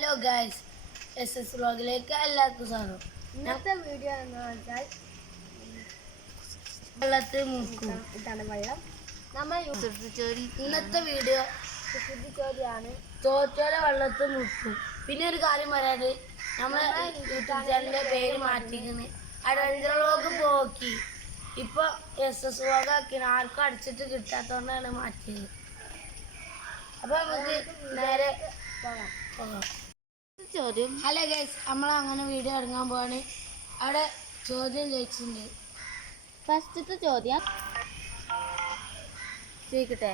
Hello guys, SS വ്ലോഗിലേക്ക് എല്ലാവർക്കും സ്വാഗതം. ഇന്നത്തെ വീഡിയോ എന്ന് വെച്ചാൽ വെള്ളത്തിൽ മുക്കും. ഇതാണ് വെള്ളം. നമ്മൾ ഇന്നത്തെ വീഡിയോ ശുദ്ധിച്ചോരിയാണ്. തോറ്റോടെ വെള്ളത്തിൽ മുക്കും. പിന്നെ ഒരു കാര്യം പറയാണ്ട്, നമ്മളെ യൂട്യൂബ് ചാനലിന്റെ പേര് മാറ്റിക്കുന്നു. അഡ്വഞ്ചർ വ്ലോഗ് പോക്കി ഇപ്പൊ SS വ്ലോഗ് ആക്കി. ആർക്കും അടിച്ചിട്ട് കിട്ടാത്തോണ്ടാണ് മാറ്റിയത്. അപ്പൊ നമുക്ക് നേരെ പോകാം. ചോദ്യം. ഹലോ ഗൈസ്, നമ്മളങ്ങനെ വീഡിയോ ഇറങ്ങാൻ പോവാണ്. അവിടെ ചോദ്യം ചോദിച്ചിട്ടുണ്ട്. ഫസ്റ്റത്തെ ചോദ്യം ചോദിക്കട്ടെ.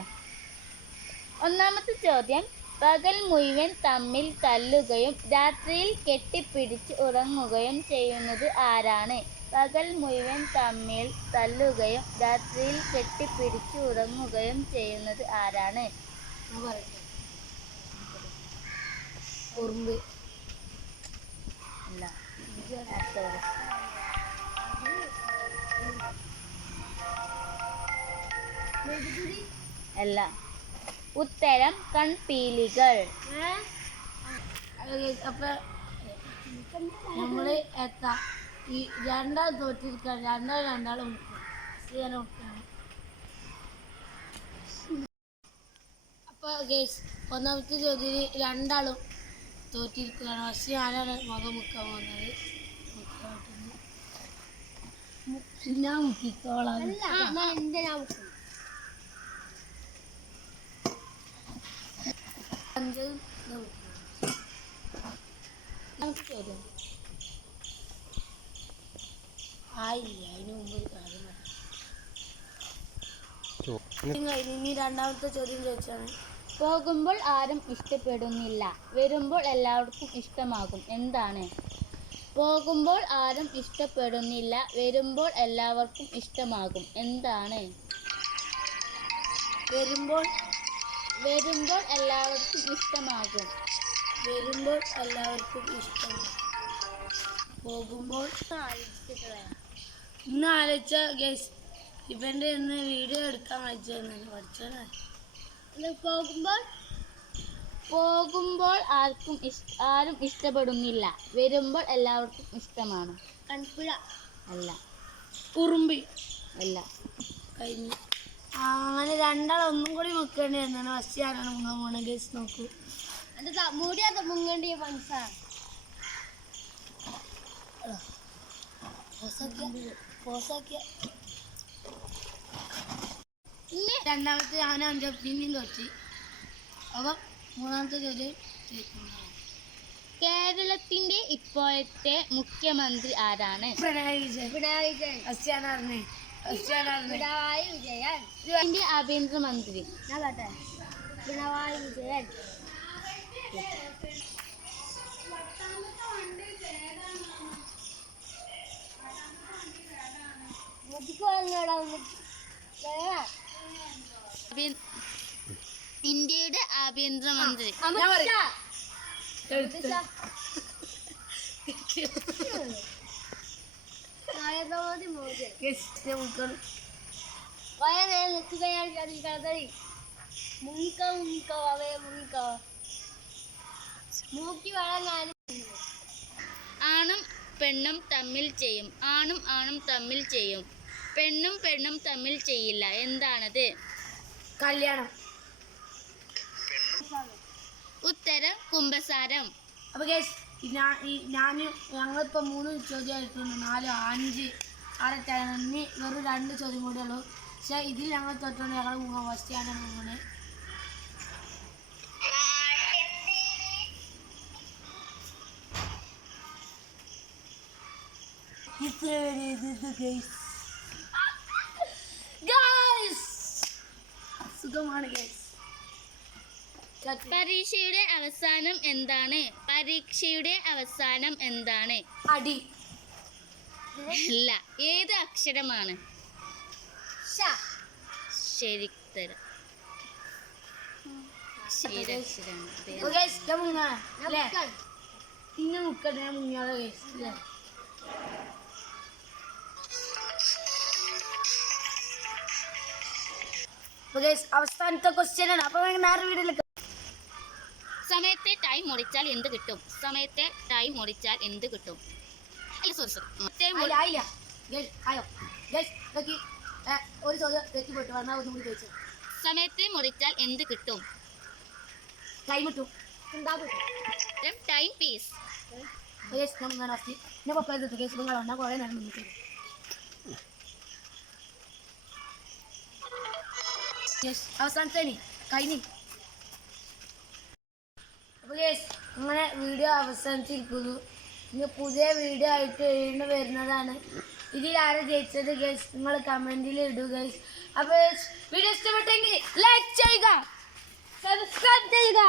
ഒന്നാമത്തെ ചോദ്യം, പകൽ മുഴുവൻ തമ്മിൽ തല്ലുകയും രാത്രിയിൽ കെട്ടിപ്പിടിച്ച് ഉറങ്ങുകയും ചെയ്യുന്നത് ആരാണ്? പകൽ മുഴുവൻ തമ്മിൽ തല്ലുകയും രാത്രിയിൽ കെട്ടിപ്പിടിച്ച് ഉറങ്ങുകയും ചെയ്യുന്നത് ആരാണ്? ഉറുമ്പ്. അല്ല, അല്ല. ഉത്തരം കൺപീലികൾ. അപ്പൊ നമ്മള് ഈ രണ്ടാൾ തോറ്റിരിക്കാൻ രണ്ടാളും അപ്പൊ ഗൈസ്, ഒന്നാമത്തെ ചോദ്യം രണ്ടാളും തോറ്റിരിക്കുകയാണ്. പക്ഷെ ഞാനാണ് മുഖം മുക്കാൻ വന്നത്. ഞാൻ മുക്കിക്കോളാം. ചോദ്യം ആയില്ല, അതിന് മുമ്പ് ഒരു കാര്യം ഇനി രണ്ടാമത്തെ ചോദ്യം ചോദിച്ചാണ്. പോകുമ്പോൾ ആരും ഇഷ്ടപ്പെടുന്നില്ല, വരുമ്പോൾ എല്ലാവർക്കും ഇഷ്ടമാകും, എന്താണ്? പോകുമ്പോൾ ആരും ഇഷ്ടപ്പെടുന്നില്ല, വരുമ്പോൾ എല്ലാവർക്കും ഇഷ്ടമാകും, എന്താണ്? വരുമ്പോൾ എല്ലാവർക്കും ഇഷ്ടമാകും. വരുമ്പോൾ എല്ലാവർക്കും ഇഷ്ടമാകും. പോകുമ്പോൾ ഇന്ന് ആലോചിച്ച ഗൈസ്, ഇവന്റെ ഇന്ന് വീഡിയോ എടുക്കാൻ വായിച്ചു പഠിച്ചോളാം. പോകുമ്പോൾ ആരും ഇഷ്ടപ്പെടുന്നില്ല, വരുമ്പോൾ എല്ലാവർക്കും ഇഷ്ടമാണ്. കൺപുഴ. അല്ല. ഉറുമ്പി. അല്ല. കഴിഞ്ഞു. അങ്ങനെ രണ്ടാളൊന്നും കൂടി മുക്കേണ്ടി വന്നാണ്. ഫസ്റ്റ് ഞാനാണ് മുങ്ങാൻ പോണ. ഗൈസ് നോക്കൂ. മൂടിയാത്ത മുങ്ങേണ്ടി മനസ്സാ. രണ്ടാമത്തെ ഞാനും അഞ്ചാം പിന്നെയും തോറ്റി. അപ്പൊ മൂന്നാമത്തെ ചോദ്യം കേരളത്തിന്റെ ഇപ്പോഴത്തെ മുഖ്യമന്ത്രി ആരാണ്? പിണറായി വിജയൻ. ഇന്ത്യ ആഭ്യന്തരമന്ത്രി പിണറായി വിജയൻ. ഇന്ത്യയുടെ ആഭ്യന്തരമന്ത്രി ആണും പെണ്ണും തമ്മിൽ ചെയ്യും, ആണും ആണും തമ്മിൽ ചെയ്യും, പെണ്ണും പെണ്ണും തമ്മിൽ ചെയ്യില്ല, എന്താണത്? കല്യാണം. ഉത്തരം കുമ്പസാരം. അപ്പൊ ഞങ്ങളിപ്പോ 3 ചോദ്യമായിട്ടുണ്ട്. 4, 5, 6 ഇനി വെറും 2 ചോദ്യം കൂടെ ഉള്ളൂ. പക്ഷെ ഇതിൽ ഞങ്ങൾ തൊട്ടുകൊണ്ട് ഞങ്ങൾ മുങ്ങാൻ ഫസ്റ്റ് ഞാനാണ് മുങ്ങണേ. സുഖമാണ് ഗൈസ്. പരീക്ഷയുടെ അവസാനം എന്താണ്? പരീക്ഷയുടെ അവസാനം എന്താണ്? അടി. അല്ല. ഏത് അക്ഷരമാണ്? ശരിത്തരം. ഇന്ന് മുക്കട്ടെ, ഞാൻ മുങ്ങിയാലോ ഗൈസ് അല്ലേ? അവസാനത്തെ ക്വസ്റ്റ്യൻ ആണ്. അപ്പൊ നേരെ വീട്ടിലേക്ക് സമയത്തെ ടൈം മുറിച്ചാൽ എന്ത് കിട്ടും? സമയത്തെ ടൈം മുറിച്ചാൽ എന്ത് കിട്ടും? ആയില്ല ഗൈസ് ആയോ ഗൈസ് നോക്കി ഒരു ചോദ്യം തെറ്റിപ്പോയിട്ട് വന്നാൽ ഒന്നും കൂടി ചോദിച്ചു സമയത്തെ മുറിച്ചാൽ എന്ത് കിട്ടും? ടൈം കിട്ടും ഉണ്ടാകും ടൈം പീസ്. ഗൈസ് ഞാൻ ഫസ്റ്റ് ഞാൻ പൊക്കരുത് ഗൈസ് നിങ്ങൾ വന്നാൽ കുറേ നേരം മുന്നിട്ട് ഗൈസ് അവസാനത്തെ കഴിഞ്ഞു. അപ്പോൾ ഗൈസ് അങ്ങനെ വീഡിയോ അവസാനിച്ചിരിക്കുന്നു. ഇനി പുതിയ വീഡിയോ ആയിട്ട് വീണ്ടും വരുന്നതാണ്. ഇതിൽ ആരെ ജയിച്ചത് ഗൈസ് നിങ്ങൾ കമൻറ്റിൽ ഇടുക ഗൈസ്. അപ്പോൾ വീഡിയോ ഇഷ്ടപ്പെട്ടെങ്കിൽ ലൈക്ക് ചെയ്യുക, സബ്സ്ക്രൈബ് ചെയ്യുക.